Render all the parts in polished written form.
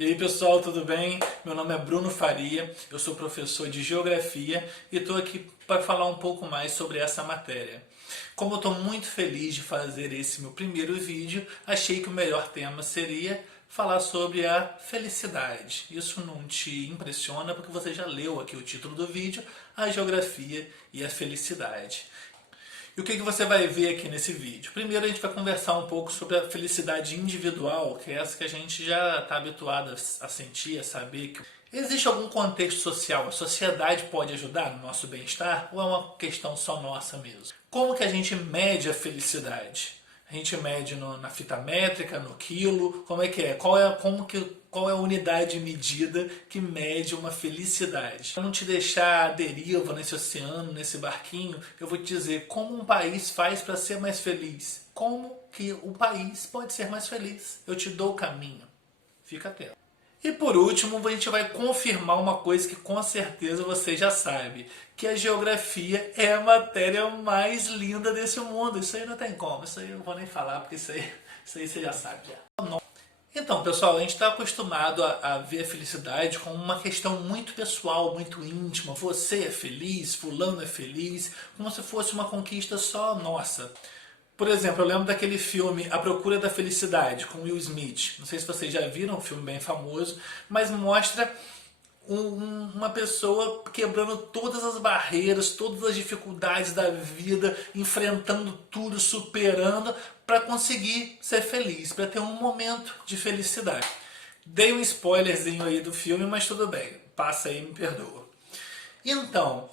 E aí pessoal, tudo bem? Meu nome é Bruno Faria, eu sou professor de Geografia e estou aqui para falar um pouco mais sobre essa matéria. Como eu estou muito feliz de fazer esse meu primeiro vídeo, achei que o melhor tema seria falar sobre a felicidade. Isso não te impressiona porque você já leu aqui o título do vídeo, a geografia e a felicidade. E o que você vai ver aqui nesse vídeo? Primeiro a gente vai conversar um pouco sobre a felicidade individual, que é essa que a gente já está habituado a sentir, a saber que existe algum contexto social, a sociedade pode ajudar no nosso bem-estar ou é uma questão só nossa mesmo? Como que a gente mede a felicidade? A gente mede na fita métrica, no quilo, como é que é? Qual é a unidade de medida que mede uma felicidade? Para não te deixar à deriva nesse oceano, nesse barquinho, eu vou te dizer como um país faz para ser mais feliz. Como que o país pode ser mais feliz? Eu te dou o caminho. Fica atento. E por último, a gente vai confirmar uma coisa que com certeza você já sabe, que a geografia é a matéria mais linda desse mundo. Isso aí não tem como, isso aí eu não vou nem falar, porque isso aí você já sabe. Já. Então, pessoal, a gente está acostumado a ver a felicidade como uma questão muito pessoal, muito íntima. Você é feliz, fulano é feliz, como se fosse uma conquista só nossa. Por exemplo, eu lembro daquele filme A Procura da Felicidade, com Will Smith. Não sei se vocês já viram, um filme bem famoso, mas mostra uma pessoa quebrando todas as barreiras, todas as dificuldades da vida, enfrentando tudo, superando, para conseguir ser feliz, para ter um momento de felicidade. Dei um spoilerzinho aí do filme, mas tudo bem, passa aí e me perdoa. Então,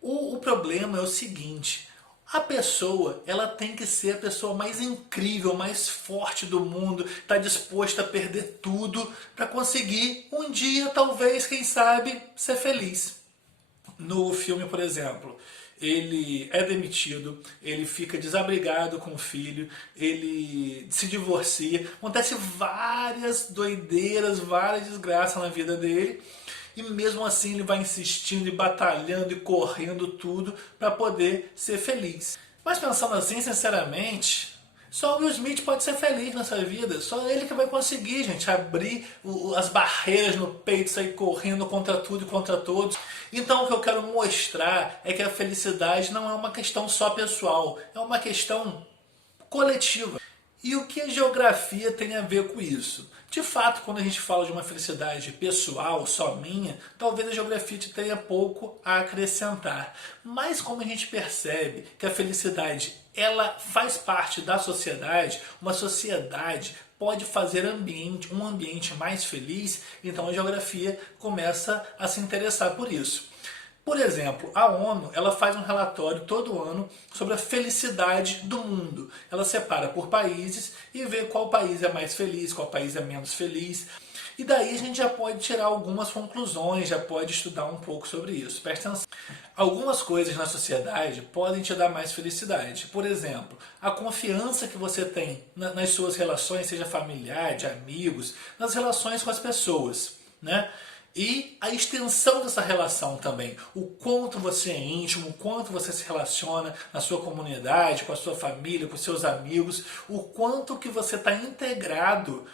o problema é o seguinte: a pessoa, ela tem que ser a pessoa mais incrível, mais forte do mundo, está disposta a perder tudo para conseguir um dia, talvez, quem sabe, ser feliz. No filme, por exemplo, ele é demitido, ele fica desabrigado com o filho, ele se divorcia, acontece várias doideiras, várias desgraças na vida dele. E mesmo assim ele vai insistindo e batalhando e correndo tudo para poder ser feliz. Mas pensando assim, sinceramente, só o Will Smith pode ser feliz nessa vida. Só ele que vai conseguir, gente, abrir as barreiras no peito, sair correndo contra tudo e contra todos. Então o que eu quero mostrar é que a felicidade não é uma questão só pessoal, é uma questão coletiva. E o que a geografia tem a ver com isso? De fato, quando a gente fala de uma felicidade pessoal, só minha, talvez a geografia te tenha pouco a acrescentar. Mas como a gente percebe que a felicidade ela faz parte da sociedade, uma sociedade pode fazer um ambiente mais feliz, então a geografia começa a se interessar por isso. Por exemplo, a ONU ela faz um relatório todo ano sobre a felicidade do mundo. Ela separa por países e vê qual país é mais feliz, qual país é menos feliz. E daí a gente já pode tirar algumas conclusões, já pode estudar um pouco sobre isso. Presta atenção. Algumas coisas na sociedade podem te dar mais felicidade. Por exemplo, a confiança que você tem nas suas relações, seja familiar, de amigos, nas relações com as pessoas, né? E a extensão dessa relação também, o quanto você é íntimo, o quanto você se relaciona na sua comunidade, com a sua família, com os seus amigos, o quanto que você está integrado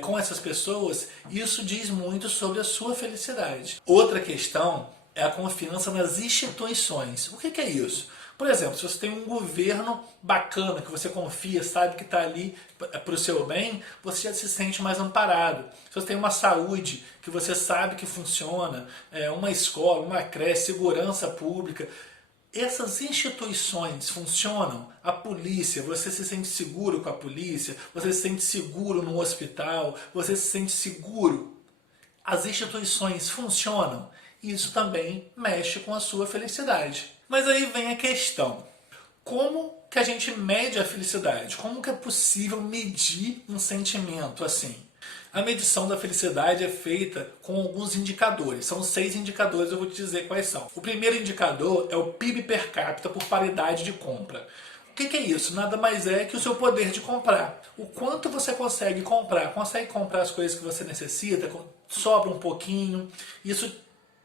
com essas pessoas, isso diz muito sobre a sua felicidade. Outra questão é a confiança nas instituições. O que é isso? Por exemplo, se você tem um governo bacana, que você confia, sabe que está ali para o seu bem, você já se sente mais amparado. Se você tem uma saúde que você sabe que funciona, uma escola, uma creche, segurança pública, essas instituições funcionam. A polícia, você se sente seguro com a polícia, você se sente seguro no hospital, você se sente seguro. As instituições funcionam. Isso também mexe com a sua felicidade. Mas aí vem a questão: como que a gente mede a felicidade? Como que é possível medir um sentimento assim? A medição da felicidade é feita com alguns indicadores. São 6 indicadores, eu vou te dizer quais são. O primeiro indicador é o PIB per capita por paridade de compra. O que é isso? Nada mais é que o seu poder de comprar. O quanto você consegue comprar as coisas que você necessita, sobra um pouquinho. Isso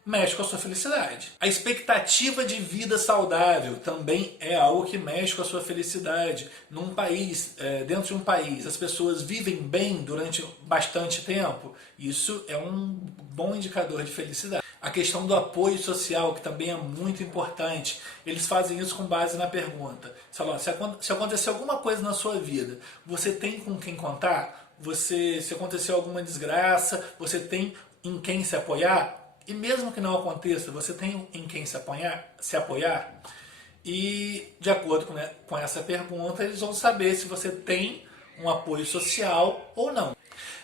mexe com a sua felicidade. A expectativa de vida saudável também é algo que mexe com a sua felicidade. Num país, dentro de um país, as pessoas vivem bem durante bastante tempo, isso é um bom indicador de felicidade. A questão do apoio social, que também é muito importante, eles fazem isso com base na pergunta. Se acontecer alguma coisa na sua vida, você tem com quem contar? Se aconteceu alguma desgraça, você tem em quem se apoiar? E mesmo que não aconteça, você tem em quem se apoiar? E de acordo com essa pergunta, eles vão saber se você tem um apoio social ou não.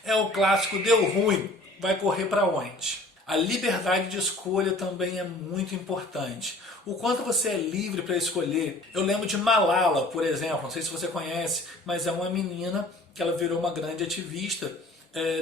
É o clássico, deu ruim, vai correr para onde? A liberdade de escolha também é muito importante. O quanto você é livre para escolher. Eu lembro de Malala, por exemplo, não sei se você conhece, mas é uma menina que ela virou uma grande ativista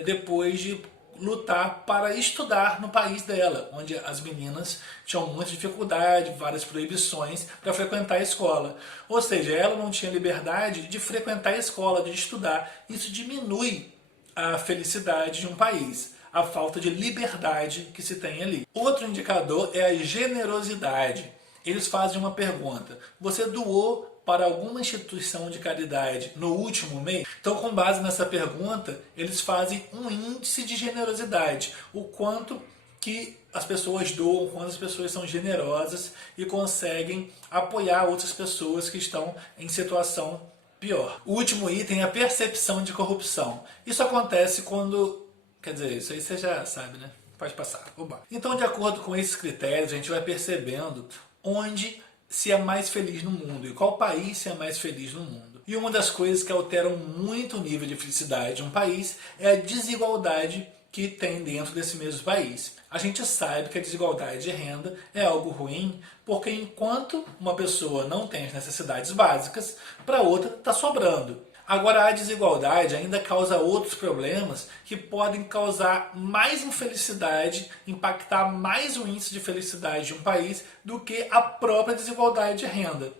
depois de lutar para estudar no país dela, onde as meninas tinham muita dificuldade, várias proibições para frequentar a escola. Ou seja, ela não tinha liberdade de frequentar a escola, de estudar. Isso diminui a felicidade de um país, a falta de liberdade que se tem ali. Outro indicador é a generosidade. Eles fazem uma pergunta: você doou para alguma instituição de caridade no último mês? Então, com base nessa pergunta, eles fazem um índice de generosidade, o quanto que as pessoas doam, quanto as pessoas são generosas e conseguem apoiar outras pessoas que estão em situação pior. O último item é a percepção de corrupção. Isso acontece quando... Quer dizer, isso aí você já sabe, né? Pode passar. Oba. Então, de acordo com esses critérios, a gente vai percebendo onde se é mais feliz no mundo e qual país se é mais feliz no mundo. E uma das coisas que alteram muito o nível de felicidade de um país é a desigualdade que tem dentro desse mesmo país. A gente sabe que a desigualdade de renda é algo ruim, porque enquanto uma pessoa não tem as necessidades básicas, para outra está sobrando. Agora, a desigualdade ainda causa outros problemas que podem causar mais infelicidade, impactar mais o índice de felicidade de um país do que a própria desigualdade de renda.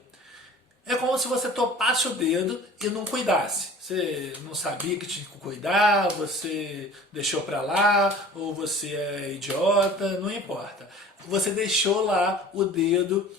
É como se você topasse o dedo e não cuidasse. Você não sabia que tinha que cuidar, você deixou pra lá, ou você é idiota, não importa. Você deixou lá o dedo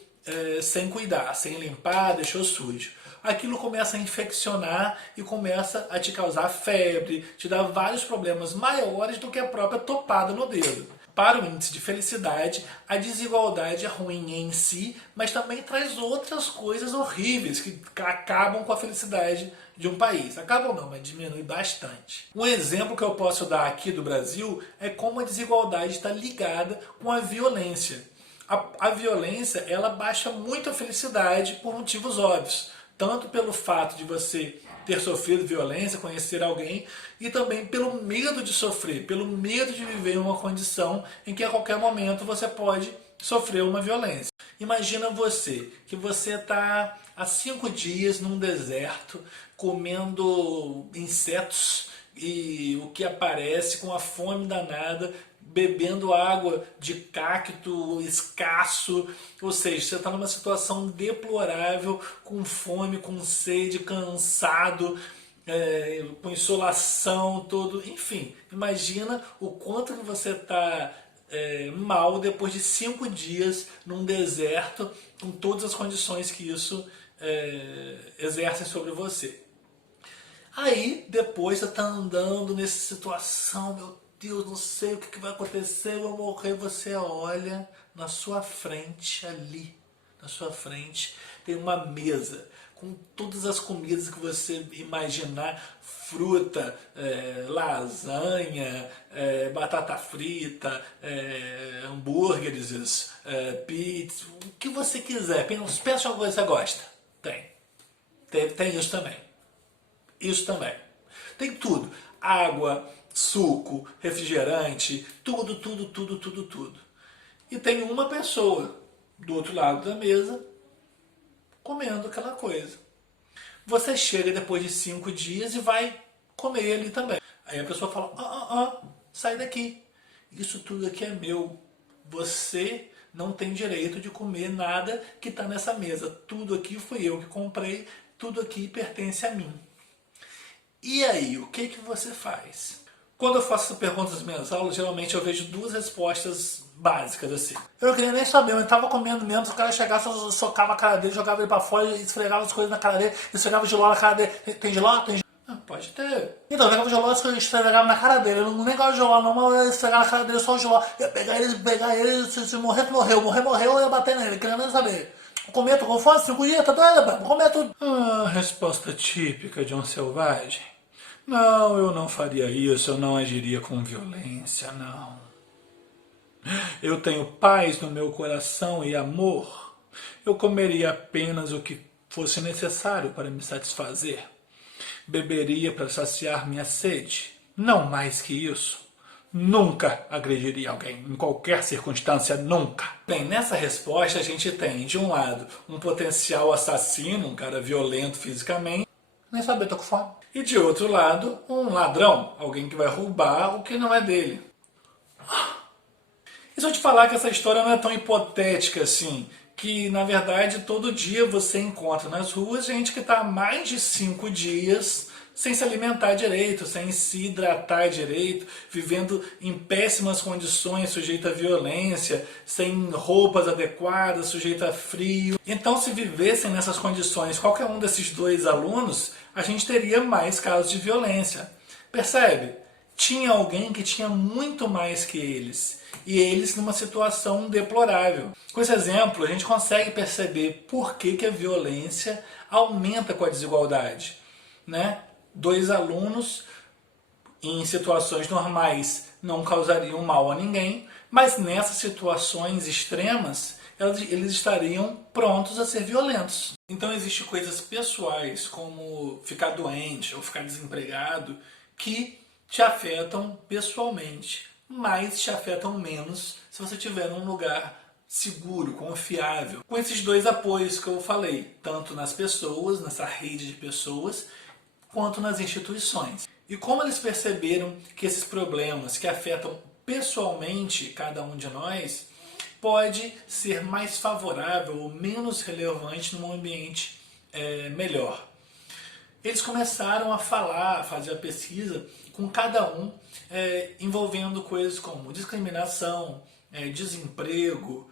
sem cuidar, sem limpar, deixou sujo. Aquilo começa a infeccionar e começa a te causar febre, te dar vários problemas maiores do que a própria topada no dedo. Para o índice de felicidade, a desigualdade é ruim em si, mas também traz outras coisas horríveis que acabam com a felicidade de um país. Acabam não, mas diminui bastante. Um exemplo que eu posso dar aqui do Brasil é como a desigualdade está ligada com a violência. A violência, ela baixa muito a felicidade por motivos óbvios. Tanto pelo fato de você ter sofrido violência, conhecer alguém, e também pelo medo de sofrer, pelo medo de viver em uma condição em que a qualquer momento você pode sofrer uma violência. Imagina que você está há 5 dias num deserto, comendo insetos e o que aparece, com a fome danada, bebendo água de cacto escasso, ou seja, você está numa situação deplorável, com fome, com sede, cansado, com insolação, todo, enfim, imagina o quanto que você está mal depois de 5 dias num deserto, com todas as condições que isso exerce sobre você. Aí, depois você está andando nessa situação, meu Deus, não sei o que vai acontecer, eu vou morrer. Você olha na sua frente, ali, na sua frente, tem uma mesa com todas as comidas que você imaginar, fruta, lasanha, batata frita, hambúrgueres, pizza, o que você quiser. Pensa em alguma coisa que você gosta. Tem isso também. Isso também. Tem tudo. Água, suco, refrigerante, tudo, tudo, tudo, tudo, tudo. E tem uma pessoa do outro lado da mesa comendo aquela coisa. Você chega depois de 5 dias e vai comer ali também. Aí a pessoa fala, sai daqui. Isso tudo aqui é meu. Você não tem direito de comer nada que está nessa mesa. Tudo aqui fui eu que comprei, tudo aqui pertence a mim. E aí, o que você faz? Quando eu faço perguntas nas minhas aulas, geralmente eu vejo duas respostas básicas assim. Eu não queria nem saber, eu tava comendo mesmo, se o cara chegasse, eu socava a cara dele, jogava ele pra fora, esfregava as coisas na cara dele, esfregava giló na cara dele. Tem giló? Tem giló? Ah, pode ter. Então, eu pegava o giló e esfregava na cara dele. Eu não nem gosto de giló não, mas eu ia esfregar na cara dele só o giló. Eu ia pegar ele, se morrer, morreu. Morreu, eu ia bater nele, querendo nem saber. Comer, tô com fome, 5 dias, tá doido, pai? Vou comer tudo. Ah, resposta típica de um selvagem. Não, eu não faria isso, eu não agiria com violência, não. Eu tenho paz no meu coração e amor. Eu comeria apenas o que fosse necessário para me satisfazer. Beberia para saciar minha sede. Não mais que isso. Nunca agrediria alguém, em qualquer circunstância, nunca. Bem, nessa resposta a gente tem, de um lado, um potencial assassino, um cara violento fisicamente, nem saber, tô com fome. E de outro lado, um ladrão, alguém que vai roubar o que não é dele. E se eu te falar que essa história não é tão hipotética assim, que na verdade todo dia você encontra nas ruas gente que está há mais de 5 dias sem se alimentar direito, sem se hidratar direito, vivendo em péssimas condições, sujeito a violência, sem roupas adequadas, sujeito a frio. Então, se vivessem nessas condições qualquer um desses dois alunos, a gente teria mais casos de violência. Percebe? Tinha alguém que tinha muito mais que eles, e eles numa situação deplorável. Com esse exemplo, a gente consegue perceber por que a violência aumenta com a desigualdade, né? Dois alunos em situações normais não causariam mal a ninguém, mas nessas situações extremas eles estariam prontos a ser violentos. Então existem coisas pessoais como ficar doente ou ficar desempregado que te afetam pessoalmente, mas te afetam menos se você estiver num lugar seguro, confiável, com esses dois apoios que eu falei, tanto nas pessoas, nessa rede de pessoas, quanto nas instituições. E como eles perceberam que esses problemas que afetam pessoalmente cada um de nós pode ser mais favorável ou menos relevante num ambiente melhor. Eles começaram a falar, a fazer a pesquisa com cada um, envolvendo coisas como discriminação, desemprego,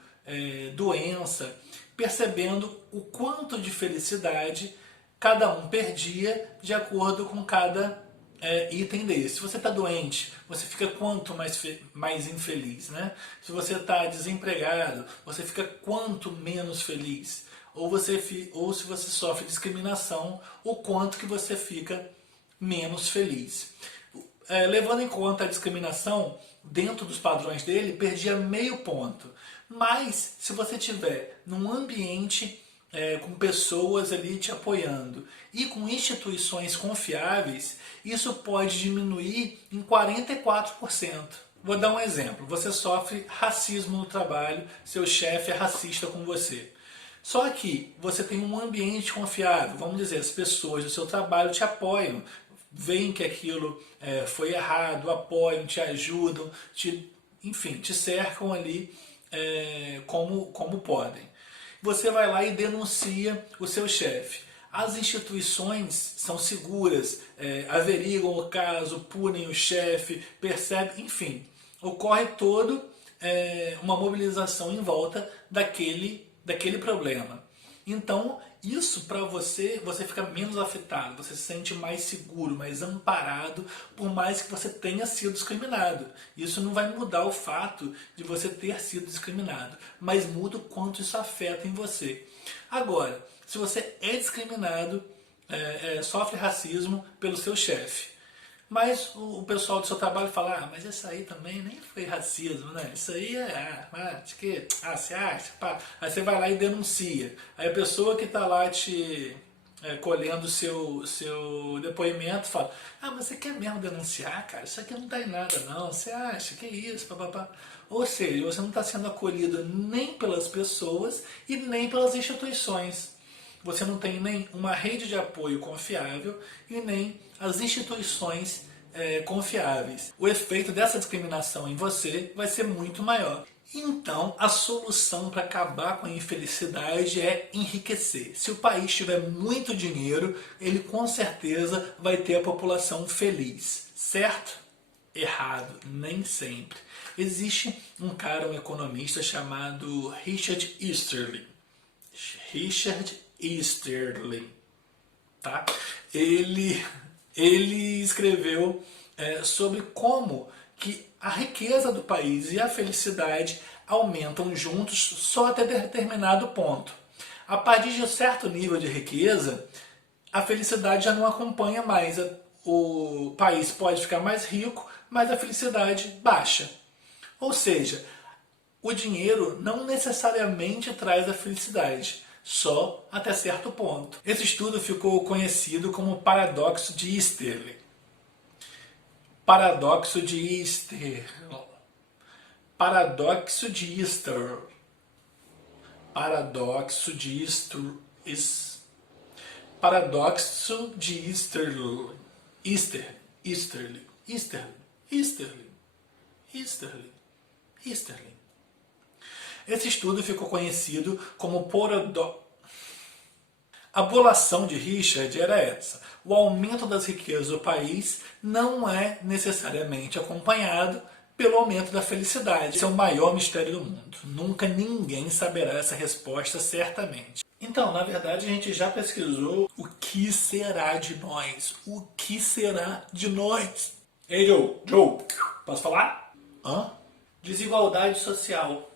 doença, percebendo o quanto de felicidade cada um perdia de acordo com cada item desse. Se você está doente, você fica quanto mais infeliz, né? Se você está desempregado, você fica quanto menos feliz. Ou se você sofre discriminação, o quanto que você fica menos feliz. Levando em conta a discriminação, dentro dos padrões dele, perdia meio ponto. Mas, se você tiver num ambiente com pessoas ali te apoiando e com instituições confiáveis, isso pode diminuir em 44%. Vou dar um exemplo. Você sofre racismo no trabalho, seu chefe é racista com você. Só que você tem um ambiente confiável, vamos dizer, as pessoas do seu trabalho te apoiam, veem que aquilo foi errado, apoiam, te ajudam, enfim, te cercam ali como podem. Você vai lá e denuncia o seu chefe. As instituições são seguras, averiguam o caso, punem o chefe, percebem, enfim, ocorre todo uma mobilização em volta daquele problema. Então, isso para você fica menos afetado, você se sente mais seguro, mais amparado, por mais que você tenha sido discriminado. Isso não vai mudar o fato de você ter sido discriminado, mas muda o quanto isso afeta em você. Agora, se você é discriminado, sofre racismo pelo seu chefe, mas o pessoal do seu trabalho fala, mas isso aí também nem foi racismo, né? Isso aí você acha? Pá. Aí você vai lá e denuncia. Aí a pessoa que está lá te colhendo o seu depoimento fala, mas você quer mesmo denunciar, cara? Isso aqui não dá em nada não, você acha? Que isso? Papapá. Ou seja, você não está sendo acolhido nem pelas pessoas e nem pelas instituições. Você não tem nem uma rede de apoio confiável e nem as instituições confiáveis. O efeito dessa discriminação em você vai ser muito maior. Então, a solução para acabar com a infelicidade é enriquecer. Se o país tiver muito dinheiro, ele com certeza vai ter a população feliz, certo? errado, nem sempre. Existe um cara, um economista chamado Richard Easterly. Richard Easterly, tá? Ele escreveu sobre como que a riqueza do país e a felicidade aumentam juntos só até determinado ponto. A partir de um certo nível de riqueza, a felicidade já não acompanha mais. O país pode ficar mais rico, mas a felicidade baixa. Ou seja, o dinheiro não necessariamente traz a felicidade, só até certo ponto. Esse estudo ficou conhecido como paradoxo de Easterly. Paradoxo de Easter. Paradoxo de Easter. Paradoxo de Easter. Paradoxo de Easterly. Easterly. Esse estudo ficou conhecido como A bolação de Richard era essa: o aumento das riquezas do país não é necessariamente acompanhado pelo aumento da felicidade. Esse é o maior mistério do mundo. Nunca ninguém saberá essa resposta certamente. Então, na verdade, a gente já pesquisou o que será de nós. O que será de nós? Ei, Joe, posso falar? Hã? Desigualdade social.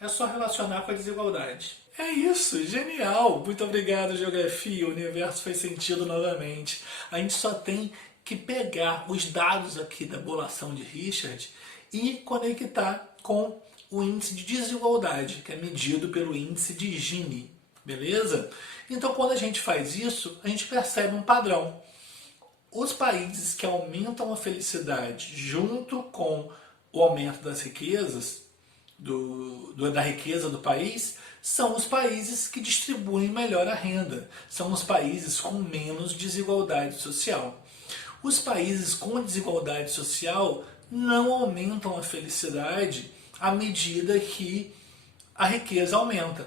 É só relacionar com a desigualdade. É isso, genial! Muito obrigado, Geografia. O universo fez sentido novamente. A gente só tem que pegar os dados aqui da bolação de Richard e conectar com o índice de desigualdade, que é medido pelo índice de Gini. Beleza? Então, quando a gente faz isso, a gente percebe um padrão. Os países que aumentam a felicidade junto com o aumento das riquezas, da riqueza do país, são os países que distribuem melhor a renda. São os países com menos desigualdade social. Os países com desigualdade social não aumentam a felicidade à medida que a riqueza aumenta.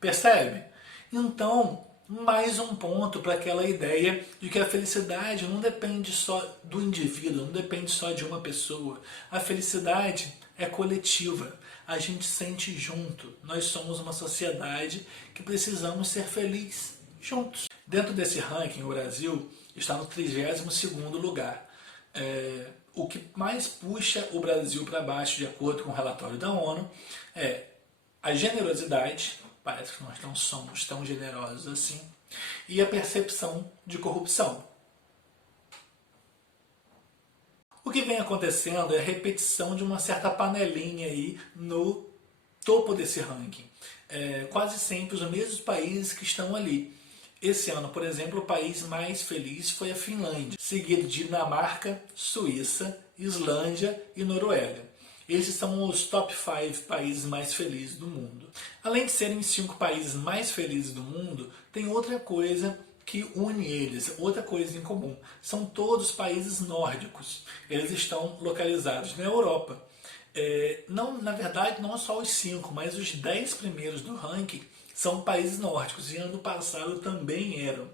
Percebe? Então, mais um ponto para aquela ideia de que a felicidade não depende só do indivíduo, não depende só de uma pessoa. A felicidade é coletiva. A gente sente junto. Nós somos uma sociedade que precisamos ser felizes juntos. Dentro desse ranking, o Brasil está no 32º lugar. O que mais puxa o Brasil para baixo, de acordo com o relatório da ONU, é a generosidade. Parece que nós não somos tão generosos assim. E a percepção de corrupção. O que vem acontecendo é a repetição de uma certa panelinha aí no topo desse ranking. Quase sempre os mesmos países que estão ali. Esse ano, por exemplo, o país mais feliz foi a Finlândia, seguido de Dinamarca, Suíça, Islândia e Noruega. Esses são os top 5 países mais felizes do mundo. Além de serem os 5 países mais felizes do mundo, tem outra coisa que une eles, outra coisa em comum. São todos países nórdicos. Eles estão localizados na Europa. Não, na verdade, não só os 5, mas os 10 primeiros do ranking são países nórdicos. E ano passado também eram.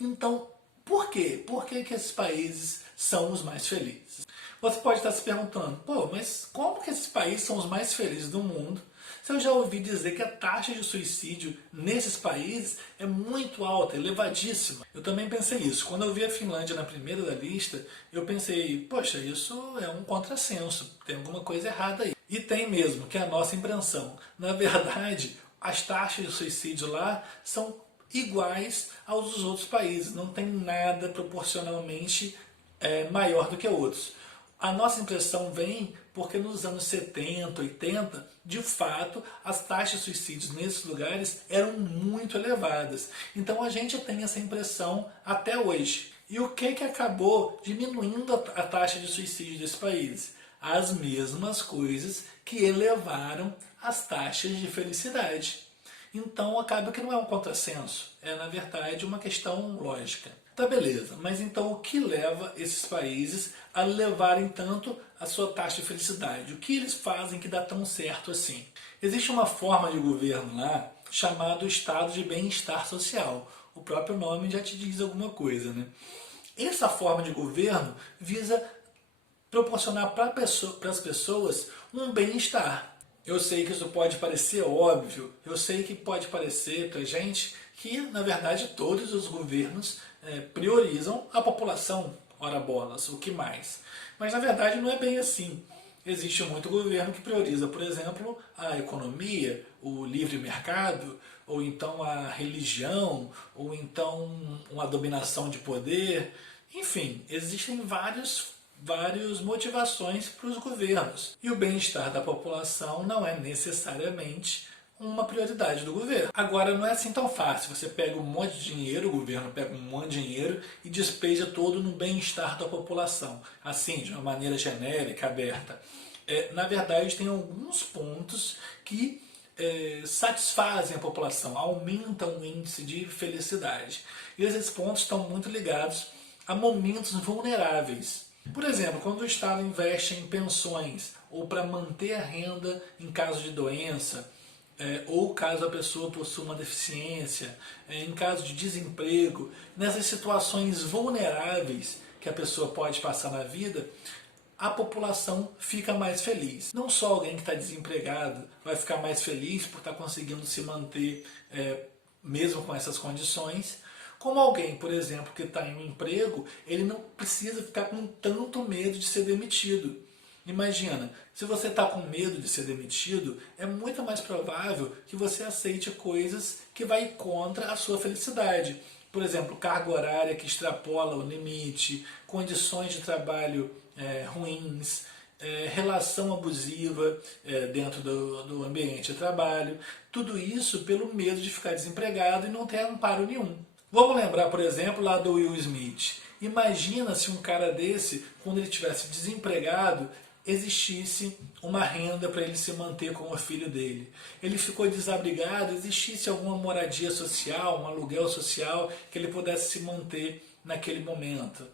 Então, por quê? Por que esses países são os mais felizes? Você pode estar se perguntando, pô, mas como que esses países são os mais felizes do mundo? Se eu já ouvi dizer que a taxa de suicídio nesses países é muito alta, elevadíssima. Eu também pensei isso. Quando eu vi a Finlândia na primeira da lista, eu pensei, poxa, isso é um contrassenso, tem alguma coisa errada aí. E tem mesmo, que é a nossa impressão. Na verdade, as taxas de suicídio lá são iguais aos dos outros países, não tem nada proporcionalmente maior do que outros. A nossa impressão vem porque nos anos 70, 80, de fato, as taxas de suicídios nesses lugares eram muito elevadas. Então a gente tem essa impressão até hoje. E o que acabou diminuindo a taxa de suicídio desse país? As mesmas coisas que elevaram as taxas de felicidade. Então acaba que não é um contrassenso, é na verdade uma questão lógica. Tá, beleza, mas então o que leva esses países a levarem tanto a sua taxa de felicidade? O que eles fazem que dá tão certo assim? Existe uma forma de governo lá chamado Estado de Bem-Estar Social. O próprio nome já te diz alguma coisa, né? Essa forma de governo visa proporcionar para as pessoas um bem-estar. Eu sei que isso pode parecer óbvio, eu sei que pode parecer para a gente que, na verdade, todos os governos priorizam a população, ora bolas, o que mais. Mas, na verdade, não é bem assim. Existe muito governo que prioriza, por exemplo, a economia, o livre mercado, ou então a religião, ou então uma dominação de poder. Enfim, existem várias motivações para os governos. E o bem-estar da população não é necessariamente uma prioridade do governo. Agora, não é assim tão fácil. Você pega um monte de dinheiro, o governo pega um monte de dinheiro e despeja todo no bem-estar da população. Assim, de uma maneira genérica, aberta. Na verdade, tem alguns pontos que satisfazem a população, aumentam o índice de felicidade. E esses pontos estão muito ligados a momentos vulneráveis. Por exemplo, quando o Estado investe em pensões ou para manter a renda em caso de doença, ou caso a pessoa possua uma deficiência, em caso de desemprego, nessas situações vulneráveis que a pessoa pode passar na vida, a população fica mais feliz. Não só alguém que está desempregado vai ficar mais feliz por estar conseguindo se manter mesmo com essas condições, como alguém, por exemplo, que está em um emprego, ele não precisa ficar com tanto medo de ser demitido. Imagina, se você está com medo de ser demitido, é muito mais provável que você aceite coisas que vai contra a sua felicidade. Por exemplo, carga horária que extrapola o limite, condições de trabalho ruins, relação abusiva dentro do ambiente de trabalho. Tudo isso pelo medo de ficar desempregado e não ter amparo nenhum. Vamos lembrar, por exemplo, lá do Will Smith. Imagina se um cara desse, quando ele estivesse desempregado, existisse uma renda para ele se manter com o filho dele. Ele ficou desabrigado, existisse alguma moradia social, um aluguel social que ele pudesse se manter naquele momento.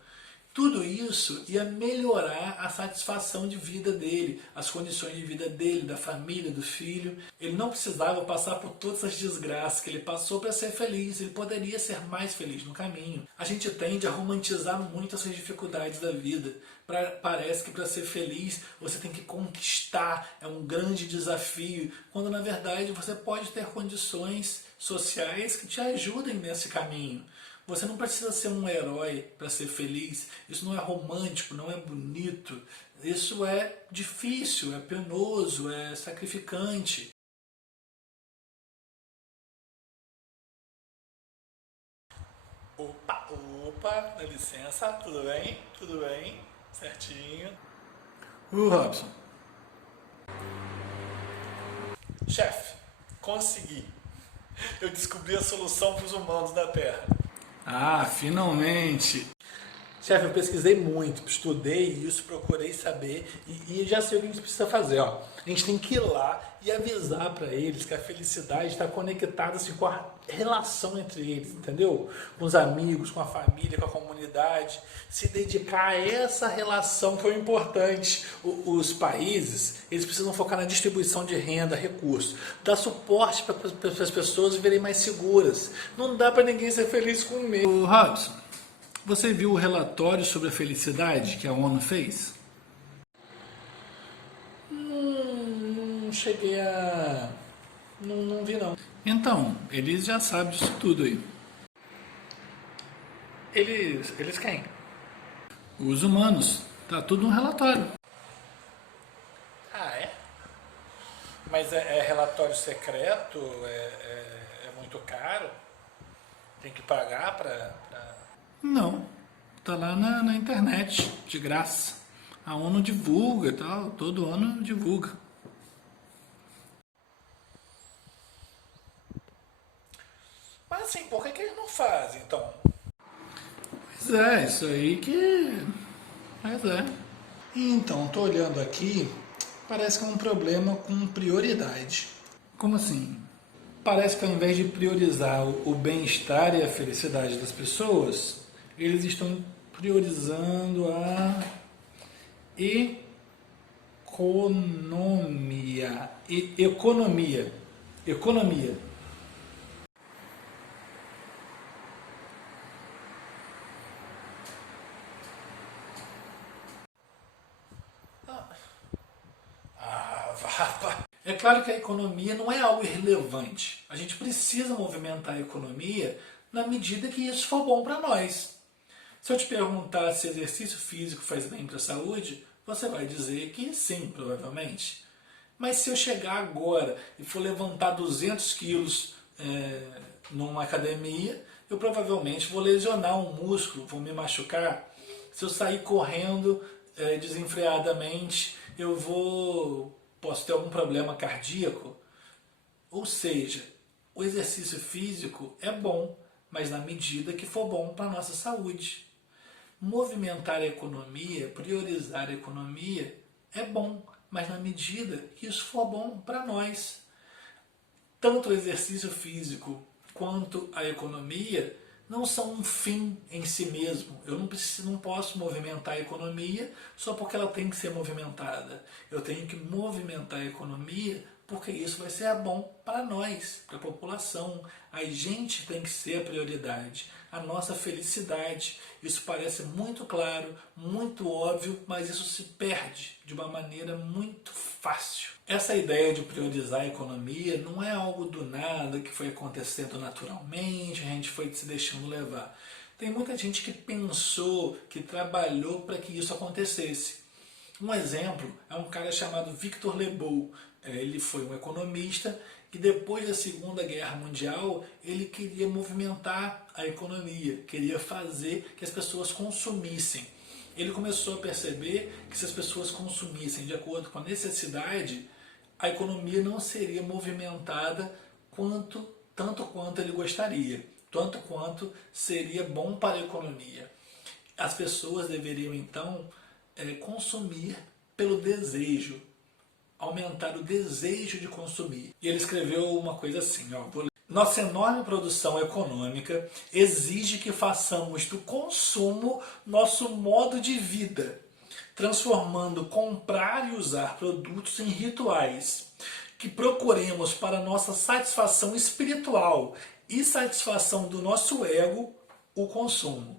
Tudo isso ia melhorar a satisfação de vida dele, as condições de vida dele, da família, do filho. Ele não precisava passar por todas as desgraças que ele passou para ser feliz, ele poderia ser mais feliz no caminho. A gente tende a romantizar muito essas dificuldades da vida. Parece que para ser feliz você tem que conquistar, é um grande desafio, quando na verdade você pode ter condições sociais que te ajudem nesse caminho. Você não precisa ser um herói para ser feliz. Isso não é romântico, não é bonito. Isso é difícil, é penoso, é sacrificante. Opa, opa, dá licença, tudo bem? Tudo bem? Certinho. Robson. Chefe, consegui. Eu descobri a solução para os humanos da Terra. Ah, finalmente! Chefe, eu pesquisei muito, estudei isso, procurei saber e já sei o que a gente precisa fazer. Ó. A gente tem que ir lá e avisar para eles que a felicidade está conectada assim, com a relação entre eles, entendeu? Com os amigos, com a família, com a comunidade. Se dedicar a essa relação que é o importante. Os países, eles precisam focar na distribuição de renda, recursos. Dar suporte para as pessoas viverem mais seguras. Não dá para ninguém ser feliz com medo. Ô, Robson, você viu o relatório sobre a felicidade que a ONU fez? Não cheguei a... Não vi não. Então, eles já sabem disso tudo aí. Eles quem? Os humanos. Tá tudo no relatório. Ah, é? Mas é relatório secreto? É muito caro? Tem que pagar pra... Não. Tá lá na internet, de graça. A ONU divulga e tal, todo ano divulga. Mas assim, por que eles não fazem, então? Pois é, isso aí que... Pois é. Então, tô olhando aqui, parece que é um problema com prioridade. Como assim? Parece que ao invés de priorizar o bem-estar e a felicidade das pessoas, eles estão priorizando a economia. Economia. Economia. É claro que a economia não é algo irrelevante. A gente precisa movimentar a economia na medida que isso for bom para nós. Se eu te perguntar se exercício físico faz bem para a saúde, você vai dizer que sim, provavelmente. Mas se eu chegar agora e for levantar 200 quilos numa academia, eu provavelmente vou lesionar um músculo, vou me machucar. Se eu sair correndo desenfreadamente, posso ter algum problema cardíaco. Ou seja, o exercício físico é bom, mas na medida que for bom para a nossa saúde. Movimentar a economia, priorizar a economia é bom, mas na medida que isso for bom para nós. Tanto o exercício físico quanto a economia não são um fim em si mesmo. Eu não posso movimentar a economia só porque ela tem que ser movimentada. Eu tenho que movimentar a economia porque isso vai ser bom para nós, para a população. A gente tem que ser a prioridade, a nossa felicidade. Isso parece muito claro, muito óbvio, mas isso se perde de uma maneira muito fácil. Essa ideia de priorizar a economia não é algo do nada que foi acontecendo naturalmente, a gente foi se deixando levar. Tem muita gente que pensou, que trabalhou para que isso acontecesse. Um exemplo é um cara chamado Victor Lebow. Ele foi um economista e depois da Segunda Guerra Mundial ele queria movimentar a economia, queria fazer que as pessoas consumissem. Ele começou a perceber que se as pessoas consumissem de acordo com a necessidade, a economia não seria movimentada tanto quanto ele gostaria, tanto quanto seria bom para a economia. As pessoas deveriam então consumir pelo desejo, aumentar o desejo de consumir. E ele escreveu uma coisa assim, nossa enorme produção econômica exige que façamos do consumo nosso modo de vida, transformando comprar e usar produtos em rituais, que procuremos para nossa satisfação espiritual e satisfação do nosso ego o consumo.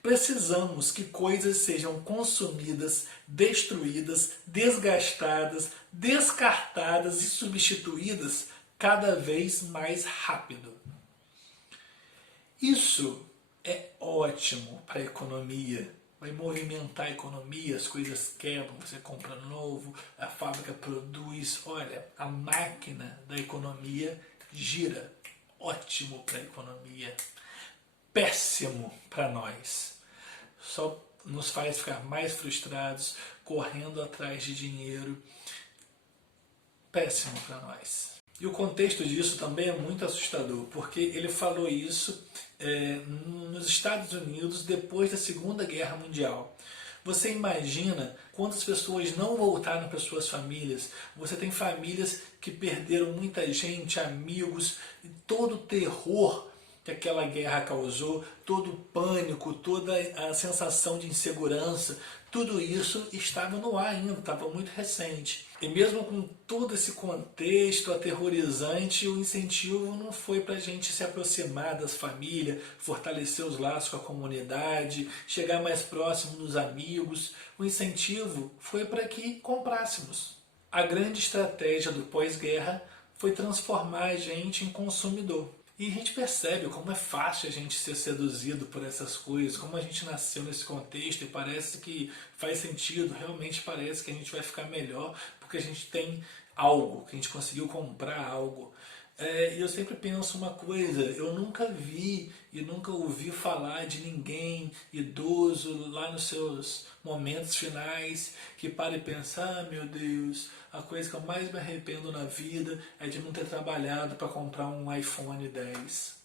Precisamos que coisas sejam consumidas, destruídas, desgastadas, descartadas e substituídas cada vez mais rápido. Isso é ótimo para a economia. Vai movimentar a economia, as coisas quebram, você compra novo, a fábrica produz. Olha, a máquina da economia gira. Ótimo para a economia. Péssimo para nós. Só nos faz ficar mais frustrados, correndo atrás de dinheiro. Péssimo para nós. E o contexto disso também é muito assustador, porque ele falou isso nos Estados Unidos depois da Segunda Guerra Mundial. Você imagina quantas pessoas não voltaram para suas famílias? Você tem famílias que perderam muita gente, amigos, e todo o terror que aquela guerra causou, todo o pânico, toda a sensação de insegurança, tudo isso estava no ar ainda, estava muito recente. E mesmo com todo esse contexto aterrorizante, o incentivo não foi para a gente se aproximar das famílias, fortalecer os laços com a comunidade, chegar mais próximo dos amigos. O incentivo foi para que comprássemos. A grande estratégia do pós-guerra foi transformar a gente em consumidor. E a gente percebe como é fácil a gente ser seduzido por essas coisas, como a gente nasceu nesse contexto e parece que faz sentido, realmente parece que a gente vai ficar melhor porque a gente tem algo, que a gente conseguiu comprar algo. E eu sempre penso uma coisa, eu nunca vi e nunca ouvi falar de ninguém idoso lá nos seus momentos finais que para e pensa, meu Deus, a coisa que eu mais me arrependo na vida é de não ter trabalhado para comprar um iPhone 10.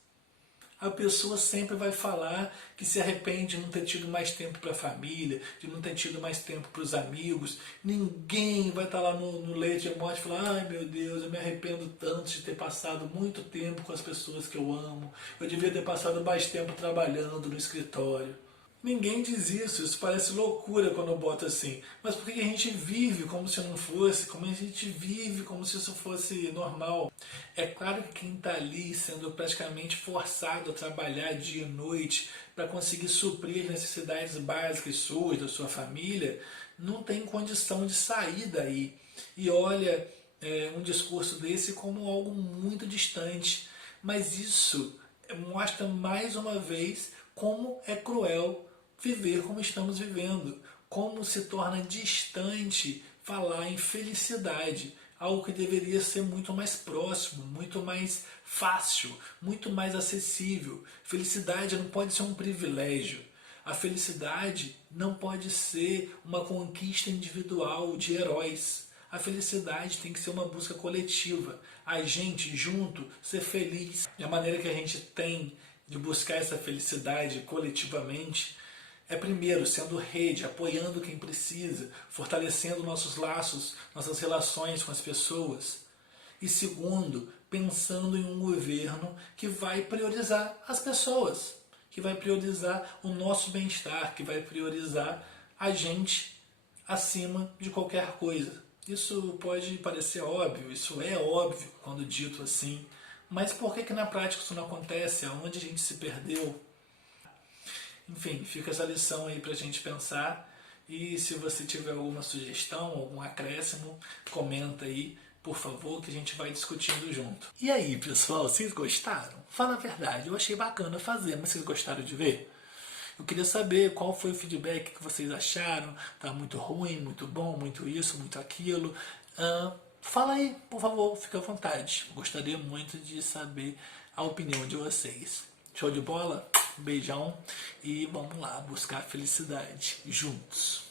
A pessoa sempre vai falar que se arrepende de não ter tido mais tempo para a família, de não ter tido mais tempo para os amigos. Ninguém vai estar lá no leito de morte e falar, ai meu Deus, eu me arrependo tanto de ter passado muito tempo com as pessoas que eu amo. Eu devia ter passado mais tempo trabalhando no escritório. Ninguém diz isso parece loucura quando eu boto assim. Mas por que a gente vive como se não fosse? Como a gente vive como se isso fosse normal? É claro que quem está ali sendo praticamente forçado a trabalhar dia e noite para conseguir suprir as necessidades básicas suas, da sua família, não tem condição de sair daí. e olha um discurso desse como algo muito distante. Mas isso mostra mais uma vez como é cruel viver como estamos vivendo, como se torna distante falar em felicidade, algo que deveria ser muito mais próximo, muito mais fácil, muito mais acessível. Felicidade não pode ser um privilégio. A felicidade não pode ser uma conquista individual de heróis. A felicidade tem que ser uma busca coletiva. A gente junto ser feliz. E a maneira que a gente tem de buscar essa felicidade coletivamente é primeiro sendo rede, apoiando quem precisa, fortalecendo nossos laços, nossas relações com as pessoas. E segundo, pensando em um governo que vai priorizar as pessoas, que vai priorizar o nosso bem-estar, que vai priorizar a gente acima de qualquer coisa. Isso pode parecer óbvio, isso é óbvio quando dito assim, mas por que na prática isso não acontece? Aonde a gente se perdeu? Enfim, fica essa lição aí pra gente pensar. E se você tiver alguma sugestão, algum acréscimo, comenta aí, por favor, que a gente vai discutindo junto. E aí, pessoal, vocês gostaram? Fala a verdade, eu achei bacana fazer, mas vocês gostaram de ver? Eu queria saber qual foi o feedback que vocês acharam. Tá muito ruim, muito bom, muito isso, muito aquilo. Fala aí, por favor, fica à vontade. Gostaria muito de saber a opinião de vocês. Show de bola? Beijão e vamos lá buscar a felicidade juntos.